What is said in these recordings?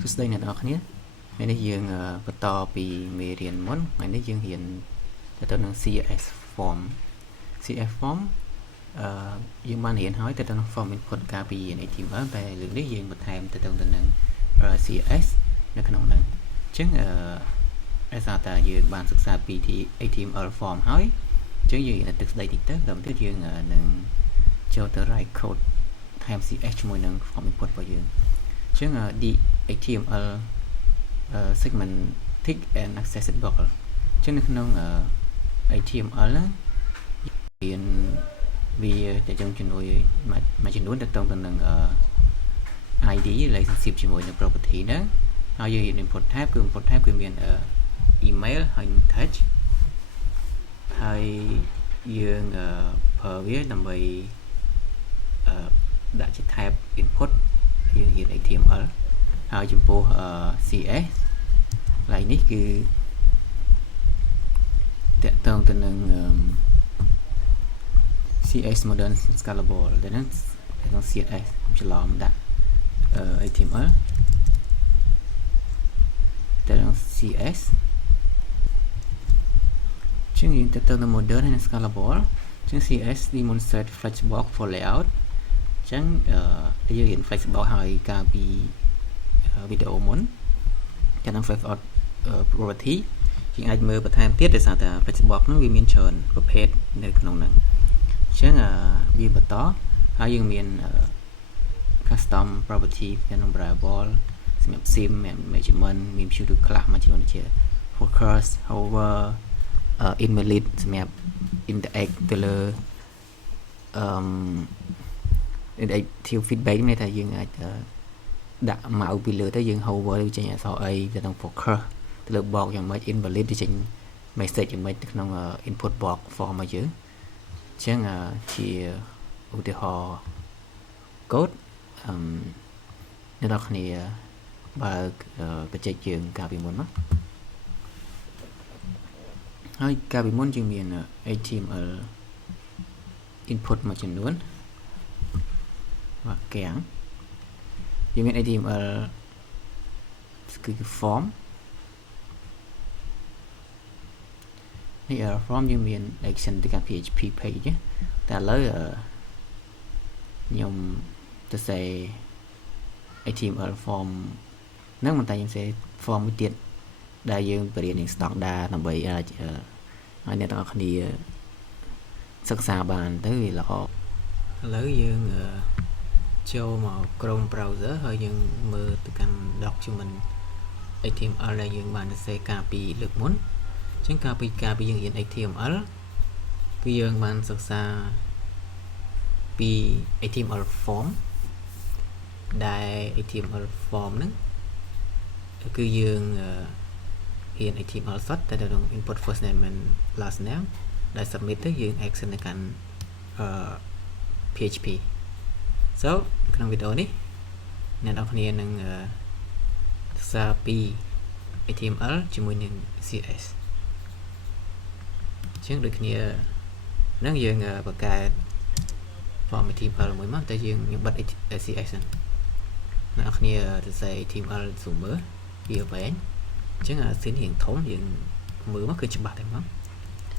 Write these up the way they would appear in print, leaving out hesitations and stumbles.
សួស្តីអ្នកនរគ្នាថ្ងៃនេះយើងបន្តពីមេរៀនមុនថ្ងៃនេះយើងរៀនទៅនឹង CSS form CSS form យើងបានរៀនហើយទៅនឹង form input កាលពី HTML តែលើកនេះយើងបន្ថែមទៅនឹង CSS នៅក្នុងហ្នឹងអញ្ចឹងដោយសារតែយើងបានសិក្សាពី HTML form ហើយអញ្ចឹងយើងនឹងទឹកស្ដីតិចទៅដល់ទៀតយើងនឹងចូលទៅ write code ថែម CSS ជាមួយនឹង form input របស់យើងអញ្ចឹង the HTML segmented and accessible អញ្ចឹងនៅក្នុង HTML រៀនវាទៅចំនួនមួយចំនួនទៅទៅនឹង ID relationship ជាមួយនឹង property ហ្នឹងហើយយើងរៀន input type គឺ input type គឺមាន email ហើយ text ហើយយើងប្រើវាដើម្បីដាក់ជា type input យើងរៀន HTML ហើយចំពោះ CS កន្លែងនេះគឺតកតងទៅនឹង CS modern scalable ដែលហ្នឹងក្នុង CSS ច្រឡំដាក់ HTML ទៅនឹង CS ជាងយើងតកតងទៅ modern ហើយ scalable ជាង CS demonstrate flexbox for layout ចឹងយើងរៀន flexbox ហើយកាលពីវីដេអូមុនចាំនឹង flexbox property ជាងអាចមើលបន្ថែមទៀតដោយសារតែ flexbox ហ្នឹងវាមានច្រើនប្រភេទនៅក្នុងហ្នឹងអញ្ចឹងវាបន្តហើយយើងមាន custom property ក្នុង variable សម្រាប់ sim measurement មាន pseudo class មួយចំនួនជា focus hover invalid សម្រាប់ interact ទៅលើinteractive feedback នេះថាយើងអាចដាក់ mouse ពីលើទៅយើង hover ទៅចេញអក្សរអីទៅក្នុង focus ទៅលើ box យ៉ាងម៉េច invalid ទៅចេញ message យ៉ាងម៉េចទៅក្នុង input box form របស់យើងអញ្ចឹងជាឧទាហរណ៍ code អ្នកនរគ្នាបើកបច្ចេកយើងកាលពីមុនមកហើយកាលពីមុនយើងមាន HTML input មួយចំនួនកៀងយើងមាន HTML គឺ form នេះ form យើងមាន action ទៅកាន់ PHP page តែឥឡូវខ្ញុំទៅសេ HTML form ហ្នឹងមិនតែខ្ញុំសេ form មួយទៀតដែលយើងបរៀននឹង standard ដើម្បីអាចឲ្យអ្នកទាំងអស់គ្នាសិក្សាបានទៅវាល្អឥឡូវយើងចូលមក Chrome browser ហើយយើងមើលទៅកាន់ document HTML ដែលយើងបានសរសេរកាលពីលើកមុនអញ្ចឹងកាលពីយើងរៀន HTML គឺយើងបានសិក្សាពី HTML form ដែល HTML form ហ្នឹងគឺយើងរៀន HTML សុទ្ធតែក្នុង input first name and last name ដែល submit ទៅយើង action ទៅកាន់PHP so ក្នុងវីដេអូនេះអ្នកនរគ្នានឹងសិក្សាពី HTML ជាមួយនឹង CSS ជាងដូចគ្នានឹងយើងបង្កើត form HTML មួយមកតែយើងបិទ CSS ហ្នឹងអ្នកនរគ្នាសរសេរ HTML ស៊ូមើលវាវែងអញ្ចឹងស៊ីនរៀងធំយើងមើលមកគឺច្បាស់តែមក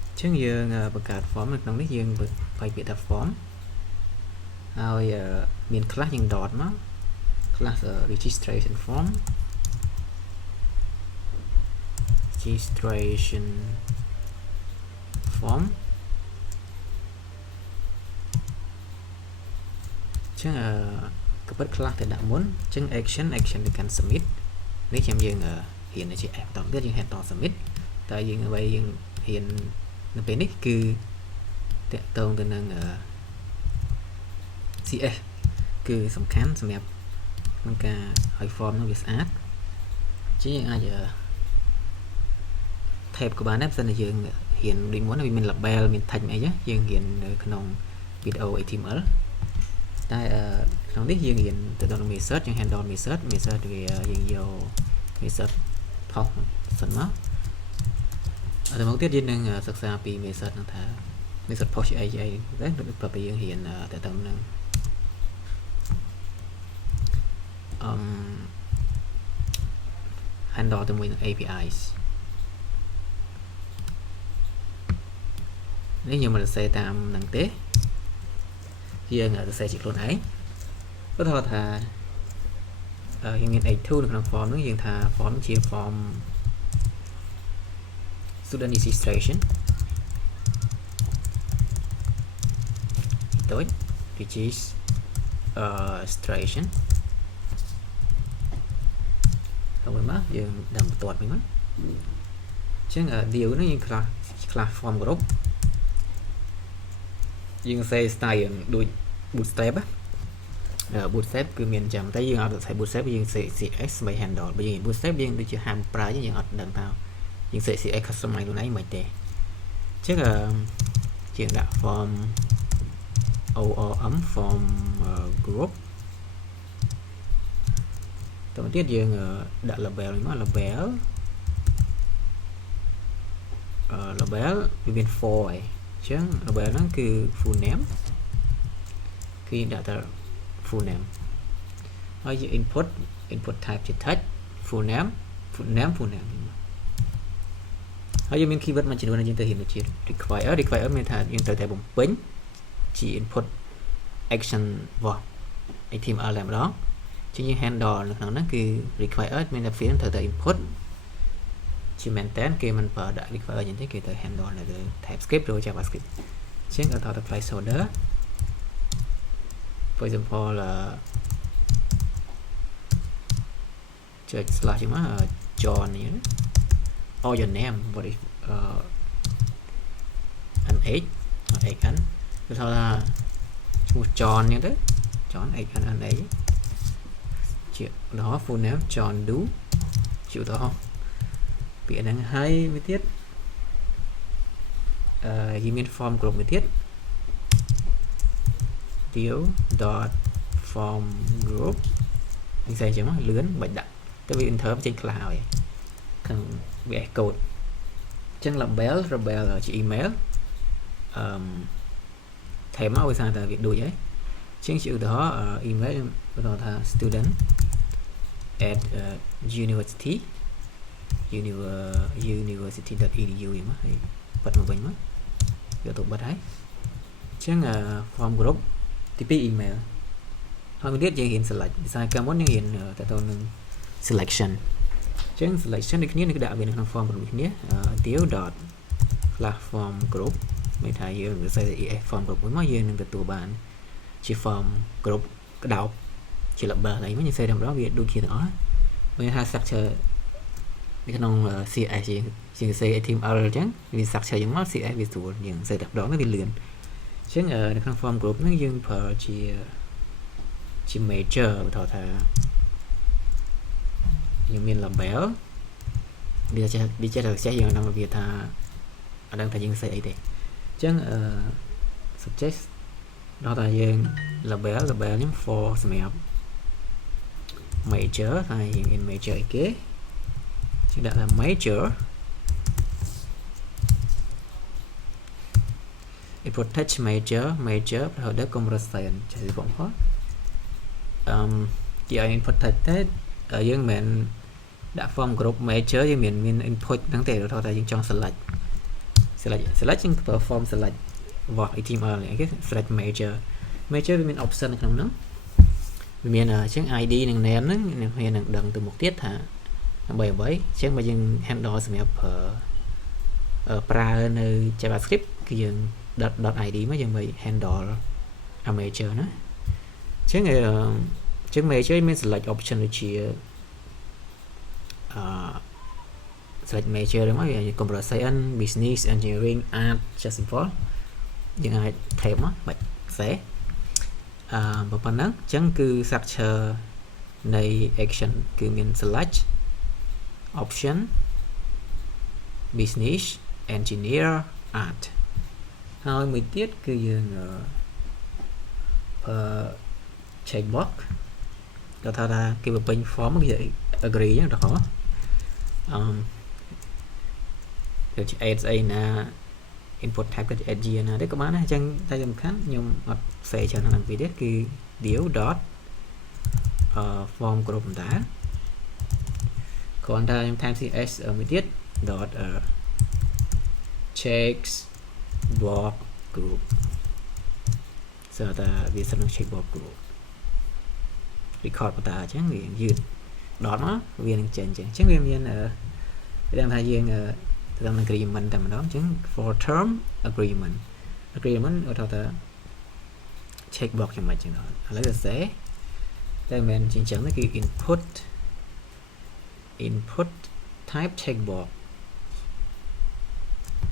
អញ្ចឹងយើងបង្កើត form នៅក្នុងនេះយើងបាយពាក្យថា form ហើយមាន class យើង dot មក class registration form registration form អញ្ចឹងក៏ពិត class ទៅដាក់មុនអញ្ចឹង action ទៅកាន់ submit នេះខ្ញុំយើងរៀនជា app តទៀតយើង head ត submit តែយើងអ្វីយើងរៀននៅពេលនេះគឺតកតងទៅនឹងCS គឺសំខាន់សម្រាប់ក្នុងការឲ្យ form នោះវាស្អាតជាងអាចtab ក៏បានដែរបើមិនយើងរៀនដូចមុនវាមាន label មាន text អីយើងរៀននៅក្នុងវីដេអូ HTML តែក្នុងនេះយើងរៀនទៅដល់ method យើង handle method វាយើងយក method ផុសសិនមកដល់មកទៀតយើងនឹងសិក្សាពី method ហ្នឹងថា method ផុសជាអីដែរដូចប្រាប់យើងរៀនទៅតាមហ្នឹង handle ទៅមួយនឹង APIs នេះខ្ញុំមិនសរសេរតាមនឹងទេយើងសរសេរជាខ្លួនឯងឧទាហរណ៍ថាយើងមាន H2 នៅក្នុង form នោះយើងថា form ជា form student registration ដូច registration ហើយមកយើងដើមបន្ទាត់វិញមកអញ្ចឹង deal នេះយើងខ្លះ form group យើងសេ style ដូច bootstrap bootstrap គឺមានចាំតែយើងអត់សេ bootstrap យើងសេ CSS ស្បី handle បើយើង bootstrap យើងដូចជាហាមប្រើយើងអត់ដឹងថាយើងសេ CSS customize ខ្លួនឯងមិនទេអញ្ចឹងយើងដាក់ form ORM form group តទៅទៀតយើងដាក់ label នេះមក label label វាមាន for ឯងអញ្ចឹង label ហ្នឹងគឺ full name គឺដាក់ទៅ full name ហើយជា input type ជា text full name ហើយយើងមាន keyword មួយចំនួនយើងទៅរៀនដូចជា require មានថាយើងត្រូវតែបំពេញជា input action របស់ HTML តែម្ដងជាយើង handle នៅក្នុងហ្នឹងគឺ require មានតែ field ត្រូវតែ input ជាមែនតើគេមិនប្រើដាក់ require យ៉ាងទេគេទៅ handle នៅលើ TypeScript ឬ JavaScript អញ្ចឹងក៏ទៅ placeholder for exampleចុច slash មក John នេះ or your name what is an h n គឺថាឈ្មោះ John នេះទៅ John h n n a ជាឧទាហរណ៍ full name John Do ជាឧទាហរណ៍ពាក្យហ្នឹងហើយមួយទៀតយើងមាន form group មួយទៀត deal.form group នេះស្អីចឹងមកលឿនបាច់ដាក់ទៅវា enter ចេញខ្លះហើយខាង VS Code អញ្ចឹង label ជា emailថែមមកវាសារតែវាដូចហើយអញ្ចឹងជាឧទាហរណ៍ email បន្តថា student at university.edu មកហើយបិទមកវិញមកយកទៅបិទហើយអញ្ចឹង form group ទី2 email ហើយមួយទៀតយើងរៀន select ភាសាកាលមុនយើងរៀនតទៅនឹង selection អញ្ចឹង selection ដូចគ្នានេះគឺដាក់វានៅក្នុង form group នេះគ្នា deal.class form group មានថាយើងសរសេរ ES form group មួយមកយើងនឹងទទួលបានជា form group ក្តោបជា label អីមកយើងសេតែម្ដងវាដូចគ្នាទាំងអស់មានថា structure នៅក្នុង CSS យើងសេ HTML អញ្ចឹងវា structure យ៉ាងមក CSS វាស្រួលយើងសេតែម្ដងទៅវាលឿនអញ្ចឹងនៅក្នុង form group ហ្នឹងយើងប្រើជា major បើថាយើងមាន label វាចេះយើងដឹងវាថាអត់ដឹងថាយើងសេអីទេអញ្ចឹងsuggest ដល់តែយើង label នេះ for សម្រាប់ major ហើយយើងមាន major អីគេយើងដាក់ថា major input text major ប្រហែលដល់ conversion ចេះបងហ៎ជា input text ទេយើងមិនដាក់ form group major យើងមាន input ហ្នឹងទេដល់ថាយើងចង់ select យើងប្រើ form select របស់ HTML នេះគេ select major វាមាន option នៅក្នុងហ្នឹងវាមានអញ្ចឹង ID និង name ហ្នឹងមាននឹងដឹងទៅមុខទៀតថាដើម្បីអ្វីអញ្ចឹងបើយើង handle សម្រាប់ប្រើនៅ JavaScript គឺយើង .id មកយើង handle a major ណាអញ្ចឹង major មាន select option ដូចជា select major ហ្នឹងមកវា computer science business engineering art just simple យើងអាចថែមមកបាច់ខ្សែប៉ុណ្ណឹងអញ្ចឹងគឺ structure នៃ action គឺមាន select option business engineer art ហើយមួយទៀតគឺយើងcheckbox គាត់ថាគេបំពេញ form គេ agree អញ្ចឹងដល់គេ add ស្អីណា input type ក៏ add ជាណាទេក៏បានដែរអញ្ចឹងតែសំខាន់ខ្ញុំអត់ផ្សេងច្រើនហ្នឹងពីទៀតគឺ deal. form group តា còn ta em time cs ở mới tiết dot checks block group giờ ta việc sẵn check block group record của ta chẳng vì dư đó nó viên trên chẳng viên ở đang thay viên đang agreement tầm đó chứng for term agreement ở đâu ta check box cho mình chừng đó lấy được sẽ đây mình chính chẳng cái input type checkbox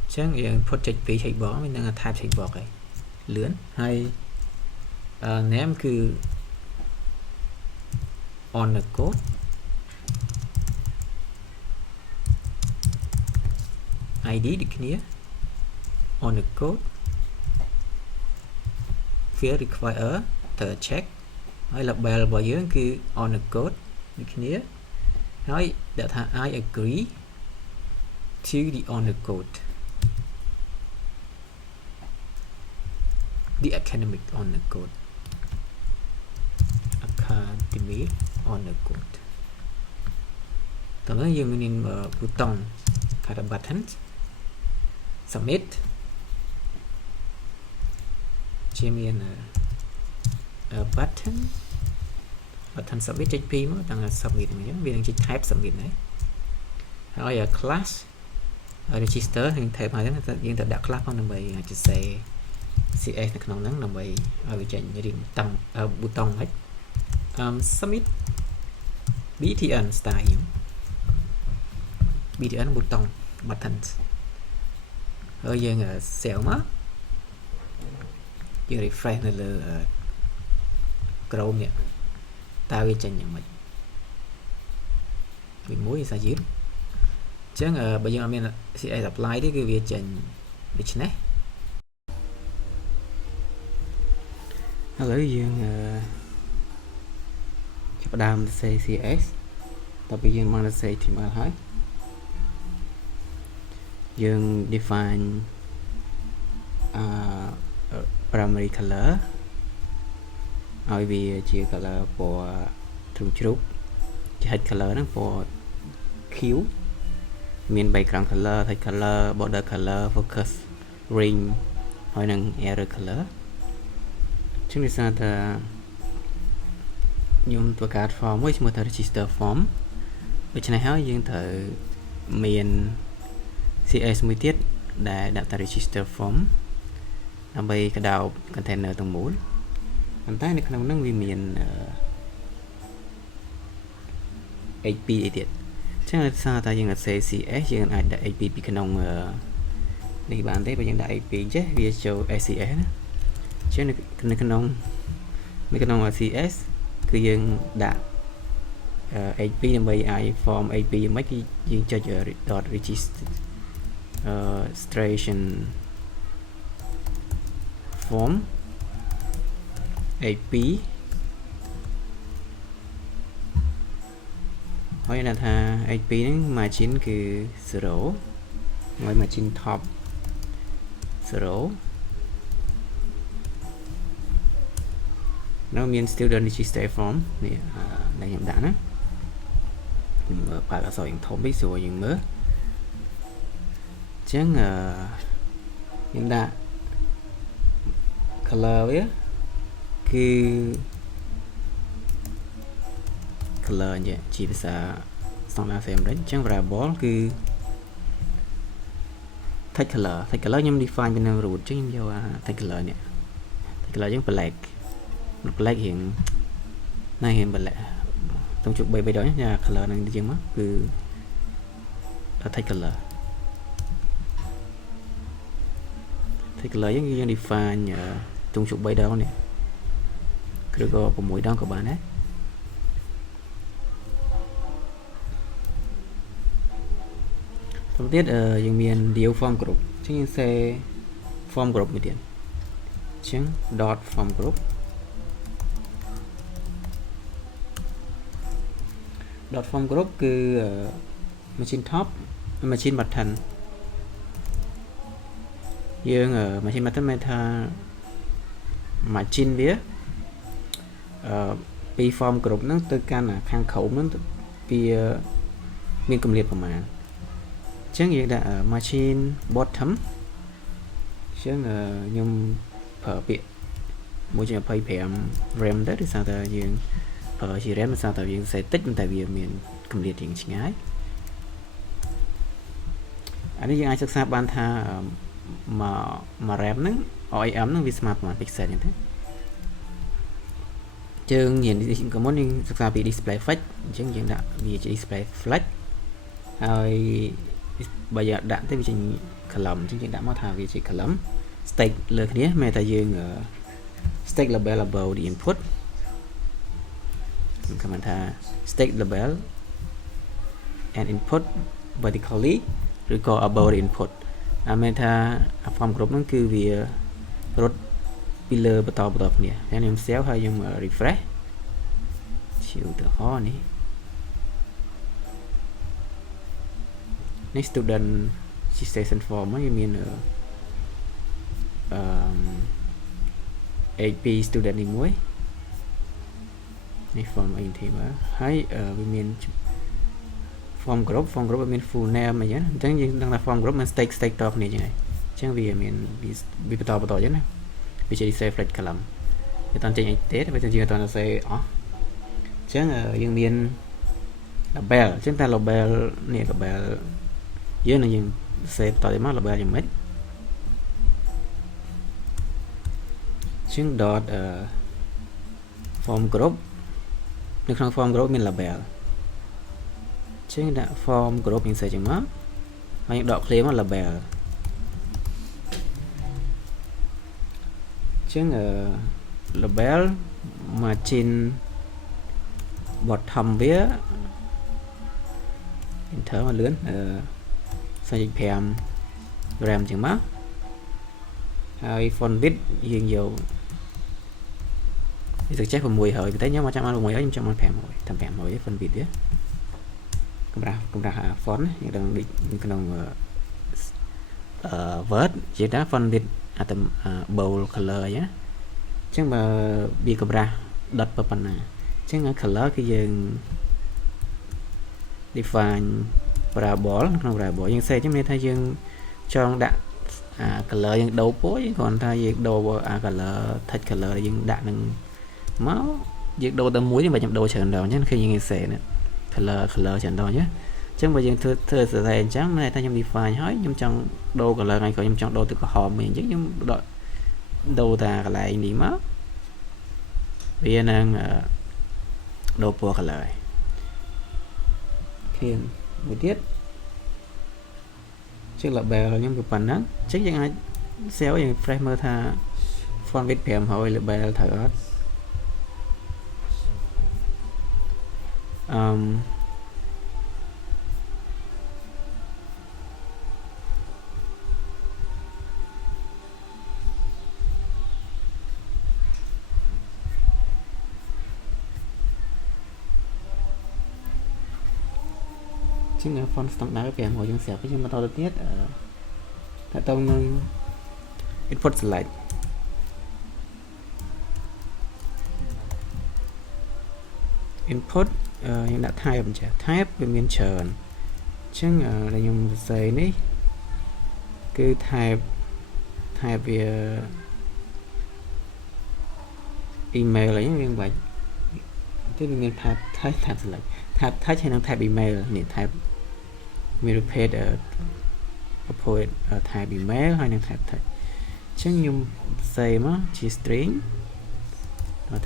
chẳng input checkbox mình đang là type checkbox này lướn hay name cứ on the code ID được kia on the code phía require the check hay là bell bao nhiêu cứ on the code được kia nói đã thà I agree to the on the code the academic on the code academic on the code tầm đó dùng mình button kada button submit chemian button submit HP mà đang submit này viên chỉ type submit này rồi ở class register hình thể mà những đặt class không nằm bày chỉ sẽ CS là không nắng nằm bày ở vị trí như điểm tăng button hết submit BTN style BTN button buttons ở giờ ở cell má giờ refresh là Chrome nè ta về trình nhận mình vì mối sao dưới chứ bây giờ mình sẽ apply đến cái việc trình business lấy dương cho đam CSS tapi dương mang say thì mà hỏi dương define primary colorឲ្យវាជា color ពណ៌ទ្រុងជ្រូកជា head color ហ្នឹងពណ៌ Q មាន background color head color border color focus ring ហើយនឹង error color ជាងនេះថាខ្ញុំបង្កើត form មួយឈ្មោះថា register form ដូច្នេះហើយយើងត្រូវមាន CS មួយទៀតដែលដាក់ថា register form ដើម្បីកដោប container ទាំងមូលប៉ុន្តែនៅក្នុងហ្នឹងវាមាន HP អីទៀតអញ្ចឹងដោយសារតែយើងអត់ CS យើងអាចដាក់ HP ពីក្នុងនេះបានទេបើយើងដាក់ HP ចេះវាចូល SCS ណាអញ្ចឹងនៅក្នុង CS គឺយើងដាក់ HP ដើម្បីឲ្យ form HP មិនគឺយើងចុច registration form AP ហើយណាថា AP ហ្នឹង margin គឺ 0 ហើយ margin top 0 នៅមាន student register form នេះដែលខ្ញុំដាក់ណាខ្ញុំបើកអក្សរយ៉ាងធំវិញស្រួលយើងមើលអញ្ចឹងខ្ញុំដាក់ color វាគឺ color ជាភាសា standard frame អញ្ចឹង variable គឺ text color ខ្ញុំ define ពីនៅ root អញ្ចឹងខ្ញុំយក text color នេះ text color យើង black រៀងណារៀង black ต้องជុក3ដងញ៉ា color នឹងជាងមកគឺ text color យើង define ទង់ជុក3ដងនេះឬក៏6ដងក៏បានដែរទៀតយើងមាន deal form group អញ្ចឹងយើង say form group មួយទៀតអញ្ចឹង dot form groupគឺ machine top machine button យើង machine button មានថា margin វាពី form group ហ្នឹងទៅកាន់ខាងក្រោមហ្នឹងវា មានកម្រិតប្រមាណអញ្ចឹងយើងដាក់ margin bottom អញ្ចឹងខ្ញុំប្រើពាក្យ 1.25 RAM ទៅដោយសារតែយើងប្រើជា RAM ដោយសារតែយើងសេតិចតែវាមានកម្រិតជាងឆ្ងាយអានេះយើងអាចសិក្សាបានថាមក RAM ហ្នឹង OIM ហ្នឹងវាស្មើប្រមាណ pixel អញ្ចឹងទេយើងនិយាយកុំមុនយើងសិក្សាពី display flash អញ្ចឹងយើងដាក់វាជា display flash ហើយបើយើងដាក់ទៅវាចេញ column អញ្ចឹងយើងដាក់មកថាវាជា column stack លើគ្នាមែនតែយើង stack label above the input ខ្ញុំcommentថា stack label and input vertically ឬក៏ above the input អាមែនថា form group ហ្នឹងគឺវារត់ពីលើបន្តគ្នាហើយខ្ញុំ save ហើយខ្ញុំ refresh ជាឧទាហរណ៍នេះ student registration form ហ្នឹងវាមានAP student នេះមួយនេះ form integer ហើយវាមាន form group វាមាន full name អញ្ចឹងយើងដឹងថា form group មាន stake តគ្នាចឹងហើយអញ្ចឹងវាមានវាបន្តអញ្ចឹងណាវាជា save flash column វាតន់ចេញអីទេវាជាយើងតន់ save អស់អញ្ចឹងយើងមាន label អញ្ចឹងតែ label នេះ label យើងនឹងយើង save តទៅមក label យ៉ាងម៉េចជាង dot form group នៅក្នុង form group មាន label ជាងដាក់ form group យើងសេចឹងមកហើយដក clear មក label ជាង label margin bottom វា enter មកលឿន0.5 RAM ចឹងមកហើយ font width យើងយកវាទៅចេះ600ប៉ុន្តែខ្ញុំមកចាំបាន600ខ្ញុំចាំបាន500តាម500 font width វាកម្រាស់ font យើងដឹងដូចក្នុងWord និយាយថា font width អាទៅ bold color អញ្ចឹងបើវាកម្រាស់ដុតប៉ុណ្ណាអញ្ចឹង color គឺយើង define variable ក្នុង variable យើងសេអញ្ចឹងមានថាយើងចង់ដាក់color យើងដូរពណ៌យើងគ្រាន់តែយើងដូរcolor text color យើងដាក់នឹងមកយើងដូរតែមួយមិនចាំដូរច្រើនដងអញ្ចឹងឃើញយើងសេណា color ច្រើនដងអញ្ចឹងបើយើងធ្វើសរសេរអញ្ចឹងមានតែខ្ញុំ define ហើយខ្ញុំចង់ដូរ color ថ្ងៃក្រោយខ្ញុំចង់ដូរទៅក្រហមវិញអញ្ចឹងខ្ញុំដូរតាកន្លែងនេះមកវានឹងដូរពណ៌ color ឃើញមួយទៀតជាង label ខ្ញុំគឺប៉ុណ្ណឹងអញ្ចឹងយើងអាច save យើង fresh មើលថា font width 500 label ត្រូវអត់ជាង font standard 500យើងស្រាប់ខ្ញុំបន្តទៅទៀតតើតើនឹង input select input យើងដាក់ type អញ្ចឹង type វាមានច្រើនអញ្ចឹងដែលខ្ញុំសរសេរនេះគឺ type វា email អីវាបាច់ទៅវាមាន type select type touch ហើយនឹង type email នេះ type មាន repeat upload type email ហើយនឹង type touch អញ្ចឹងខ្ញុំសរសេរមកជា string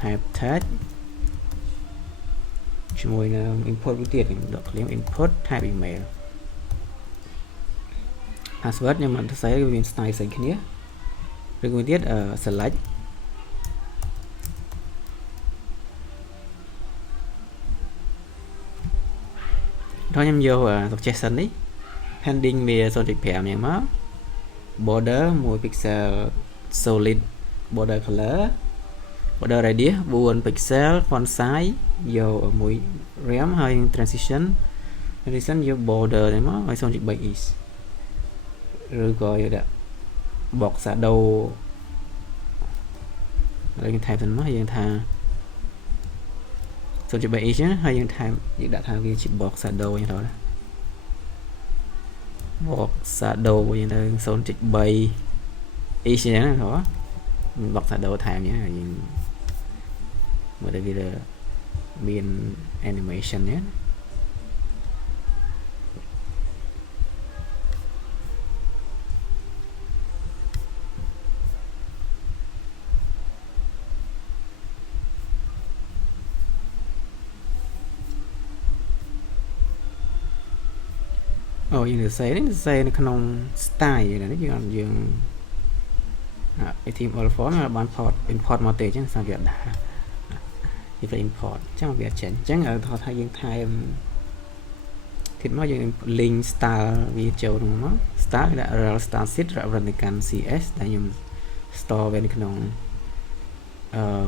type touch ជាមួយនឹង input មួយទៀតខ្ញុំដក claim input type email password ខ្ញុំអត់សរសេរវាមាន style ផ្សេងគ្នាឬមួយទៀតselect ដល់ខ្ញុំយក suggestion នេះ pending វា 0.5 យ៉ាងមក border 1 pixel solid border color border radius 4 pixel font size យកមួយ RAM ហើយ transition យក border នេះមកឲ្យ 0.3 inch ឬក៏យកដាក់ box shadow ហើយយើងថែមទៅមកយើងថា0.3 inch ហើយយើងថែមយើងដាក់ថាវាជា box shadow អញ្ចឹងទៅ បក shadow យើងទៅ 0.3 each ចឹងណាហ៎បក shadow ថែមចឹងយើងមើលទៅវាមាន animation ចឹងអូយើងសរសេរនៅក្នុង style នេះយើងteam alpha បាន import មកទេអញ្ចឹងសាវាដាក់វា import អញ្ចឹងវាចេញអញ្ចឹងថាយើងថែមគិតមកយើង link style វាចូលក្នុងមក style ដាក់ rel style sheet រកនិកាន cs ដែលខ្ញុំ store វានៅក្នុង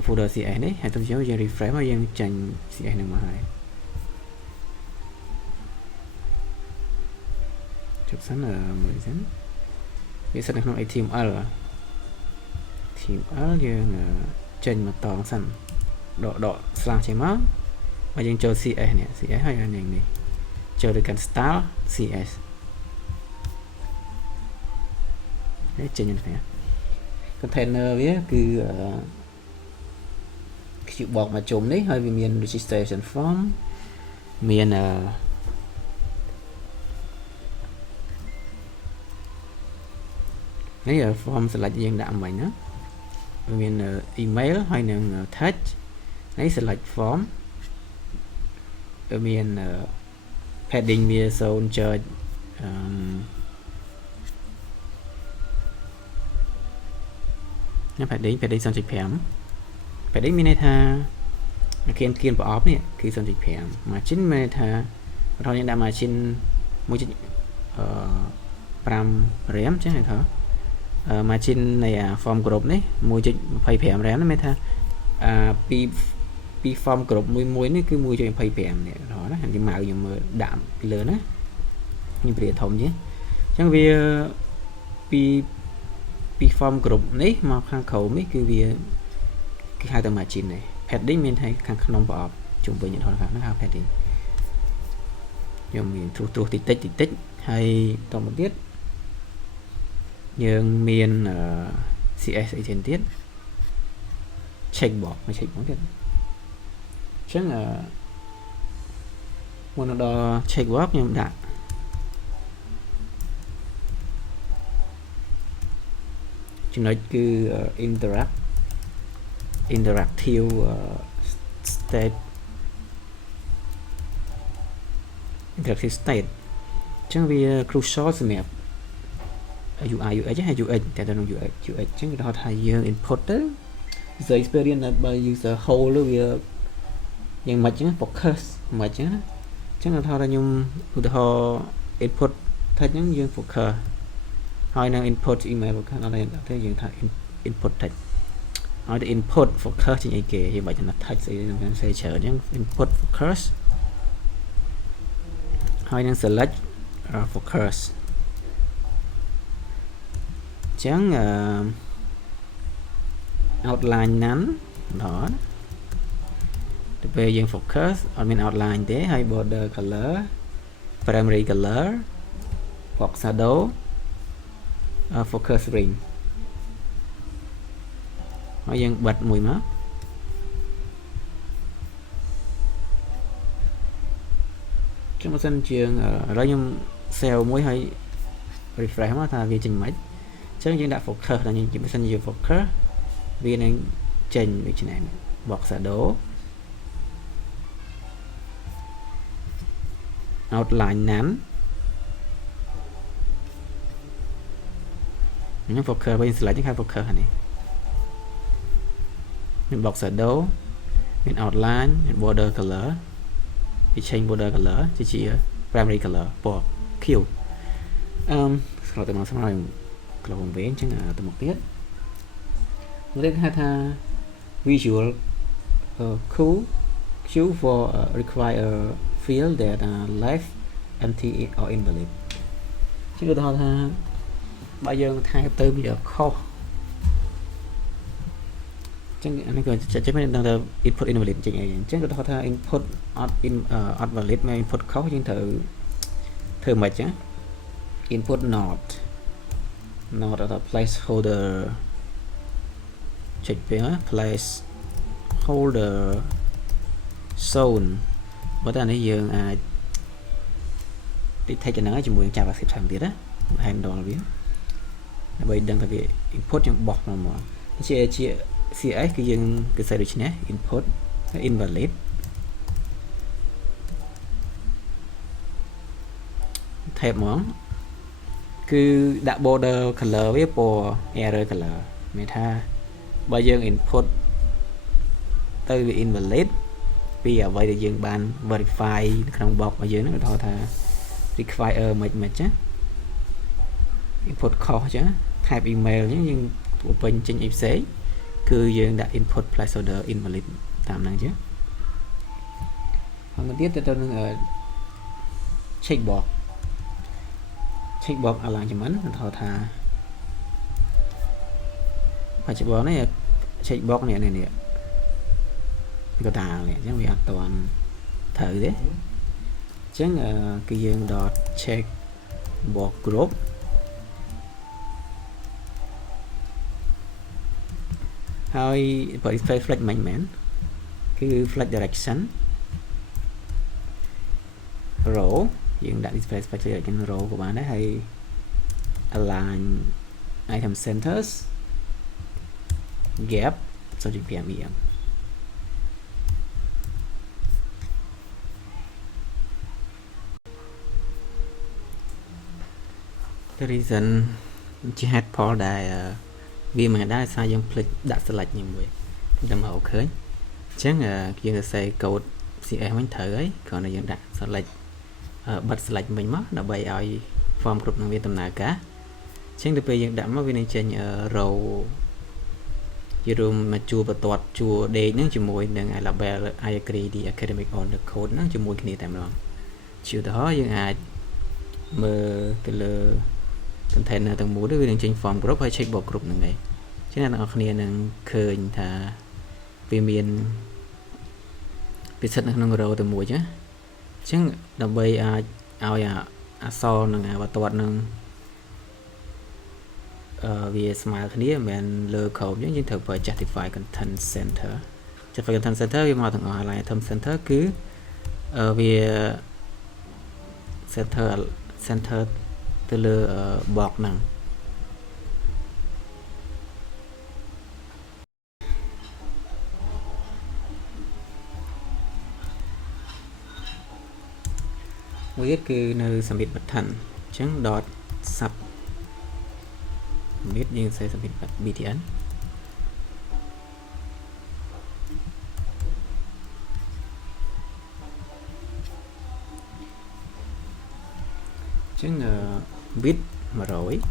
folder cs នេះហើយទៅយើង refresh មកយើងចេញ cs នឹងមកហើយជប់សិនមើលសិនវាសិននៅក្នុង HTML យើងចេញមកតងសិនដក slash ចេញមកហើយយើងចូល cs នេះ cs ហើយនេះចូលទៅកាន់ style cs នេះចេញនេះ container វាគឺ bọc មកជុំនេះហើយវាមាន registration form មាននេះ form select យើងដាក់មិញណាមាន email ហើយនឹង text នេះ select form មាន padding វា 0 ចុចpadding 0.5 padding មានន័យថាគៀនប្រអប់នេះគឺ 0.5 margin មានន័យថាបន្តយើងដាក់ margin 1.5 RAM ចឹងហ៎margin នៃ form group នេះ 1.25 RAM មានថាពី form group មួយនេះគឺ 1.25 នេះរហូតណាខ្ញុំមកខ្ញុំមើលដាក់ពីលើណាខ្ញុំព្រាធំជាងអញ្ចឹងវាពី form group នេះមកខាងក្រោមនេះគឺវាគេហៅថា margin នេះ padding មានថាខាងក្នុងប្រអប់ជុំវិញនេះខាងហ្នឹងហៅ padding ខ្ញុំមានត្រួសតិចហើយតមកទៀតយើងមាន cs អីទៀត check box មក check box ទៀតអញ្ចឹងមុនដល់ check box ខ្ញុំដាក់ចំណុចគឺ interactive state អញ្ចឹងវា crucial សម្រាប់ UI UX ហើយ UX តែទៅក្នុង UX អញ្ចឹងគេហៅថាយើង input ទៅ user experience បើ user whole វាយ៉ាងម៉េចចឹង focus មិនចឹងណាអញ្ចឹងថាខ្ញុំឧទាហរណ៍ input text ហ្នឹងយើង focus ហើយនៅ input email focus អត់ទេយើងថា input text ហើយទៅ input focus ជាអីគេយើងបាច់ចំណាត់ text ស្អីហ្នឹងផ្សេងច្រើនអញ្ចឹង input focus ហើយនឹង select focus អញ្ចឹងoutline none ដល់ទៅពេលយើង focus អត់មាន outline ទេហើយ border color primary color box shadow focus ring ហើយយើងបិទមួយមកចឹងបើសិនជាឥឡូវខ្ញុំ save មួយហើយ refresh មកថាវាចេញមិនអញ្ចឹងយើងដាក់ focus ដល់យើងបើសិនជា focus វានឹងចេញដូចនេះ box shadow outline none ខ្ញុំ focus វិញ select ហ្នឹង focus នេះមាន box shadow មាន outline មាន border color វា change border color ជា primary color ពណ៌ Q ស្គាល់ទៅមកស្មើក្លោងវិញអញ្ចឹងទៅមកទៀតនេះគេហៅថា visual Q for require field that are left empty or invalid ជាឧទាហរណ៍ថាបើយើងថែទៅវាខុសអញ្ចឹងអានេះក៏ចេះមិនដឹងថា input invalid ចេញអីអញ្ចឹងឧទាហរណ៍ថា input អត់ valid មក input ខុសយើងត្រូវធ្វើមិនអញ្ចឹង input not at a placeholder check placeholder zone បើតែនេះយើងអាច detect ចំណងជាមួយ JavaScript ថែមទៀតណា handle វាដើម្បីដឹងថាវា input យើងបោះមកជា CSS គឺយើងគេសេដូចនេះ input invalid type ហ្មងគឺដាក់ border color វាពណ៌ error color មានថាបើយើង input ទៅវា invalid ពីអ្វីដែលយើងបាន verify ក្នុង box របស់យើងហ្នឹងគេថា require មិនចា input ខុសចឹង type email ចឹងយើងពេញចេញអីផ្សេងគឺយើងដាក់ input placeholder invalid តាមហ្នឹងចឹងហើយមួយទៀតទៅនឹង checkbox alignment គេថាបច្ចុប្បន្ននេះ checkbox នេះក៏តានេះអញ្ចឹងវាអត់ទាន់ត្រូវទេអញ្ចឹងគឺយើង check box group ហើយ display flag មិនមែនគឺ flag direction row យើងដាក់ display flag direction row ក៏បានដែរហើយ align item centers gap 0.5 mm the reason ជា head poll ដែលវាមិនដែរសារយើងភ្លេចដាក់ select មួយតែមកឃើញអញ្ចឹងយើងសរសេរ code CS វិញត្រូវហើយគ្រាន់តែយើងដាក់ select បិទ select វិញមកដើម្បីឲ្យ form group នឹងវាដំណើរការអញ្ចឹងទៅពេលយើងដាក់មកវានឹងចេញ row ជារួមមកជួបន្ទាត់ជួដេកហ្នឹងជាមួយនឹង label I agree the academic on the code ហ្នឹងជាមួយគ្នាតែម្ដងជាឧទាហរណ៍យើងអាចមើលទៅលើ container ទាំងមូលវានឹងចេញ form group ហើយ check box group ហ្នឹងឯងចឹងអ្នកនរគ្នានឹងឃើញថាវាមានពិសិដ្ឋនៅក្នុង row តែមួយណាអញ្ចឹងដើម្បីអាចឲ្យអក្សរនិងបន្ទាត់នឹងវាស្មើគ្នាមិនមែនលើក្រោមយើងត្រូវប្រើ justify content center justify content center វាមកទាំងអស់ align item center គឺវា center ទៅលើ box ហ្នឹងមួយទៀតគឺនៅ submit button អញ្ចឹង submit យើងសេ submit btn អញ្ចឹង bit 100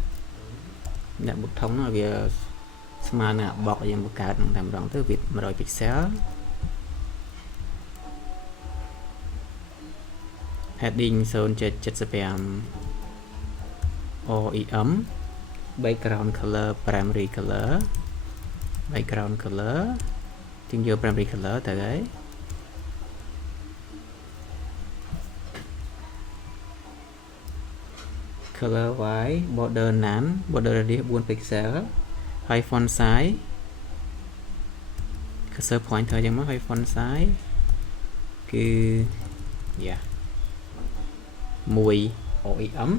អ្នកបុកធំនោះវាស្មើនឹង box យើងបង្កើតនឹងតែម្ដងទៅ bit 100 pixel heading 0.75 OEM background color primary color background color ទីយក primary color ទៅហើយ color white border none border radius 4 pixel ហើយ font size cursor pointer យ៉ាងមកហើយ font size គឺ yeah 1 OEM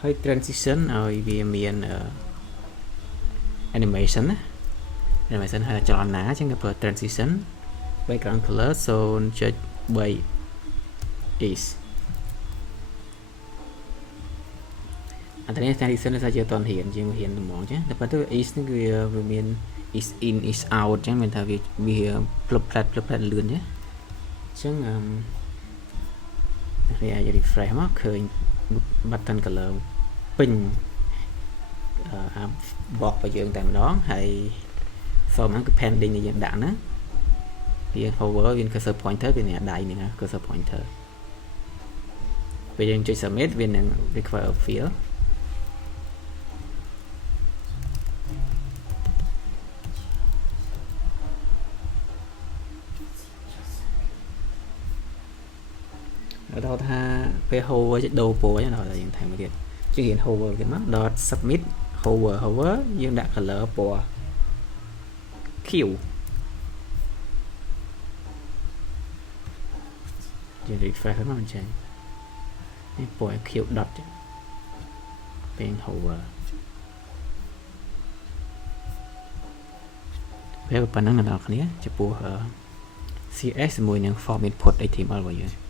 ហើយ transition ឲ្យវាមាន animation ណា animation ហើយចលនាអញ្ចឹងគេប្រើ transition background color 0.3 is អត់នេះ transition សាជាអត់ហ៊ានជាងហ៊ានត្មងចឹងតែប៉ុន្តែ is នេះគឺវាមាន is in is out ចឹងមានថាវាផ្លុបផ្លាត់លឿនចឹងអញ្ចឹងគេអាច refresh មកឃើញ button color ពេញbox របស់យើងតែម្ដងហើយសូមហ្នឹងគឺ pending ដែលយើងដាក់ហ្នឹងវា hover វា cursor pointer វានៅដៃនេះណា cursor pointer ពេលយើងចុច submit វានឹង require field អ ដល់ថាពេល hover ចេះដូរពណ៌ចឹងដល់យើងថែមទៀតជាងរៀន hover ទៀតមក dot submit hover យើងដាក់ color ពណ៌ Q យើង refresh ហ្នឹងមិនចេញនេះពណ៌ Q dot ពេល hover ពេលប៉ុណ្ណឹងអ្នកនរគ្នាចំពោះCS ជាមួយនឹង form input HTML របស់យើង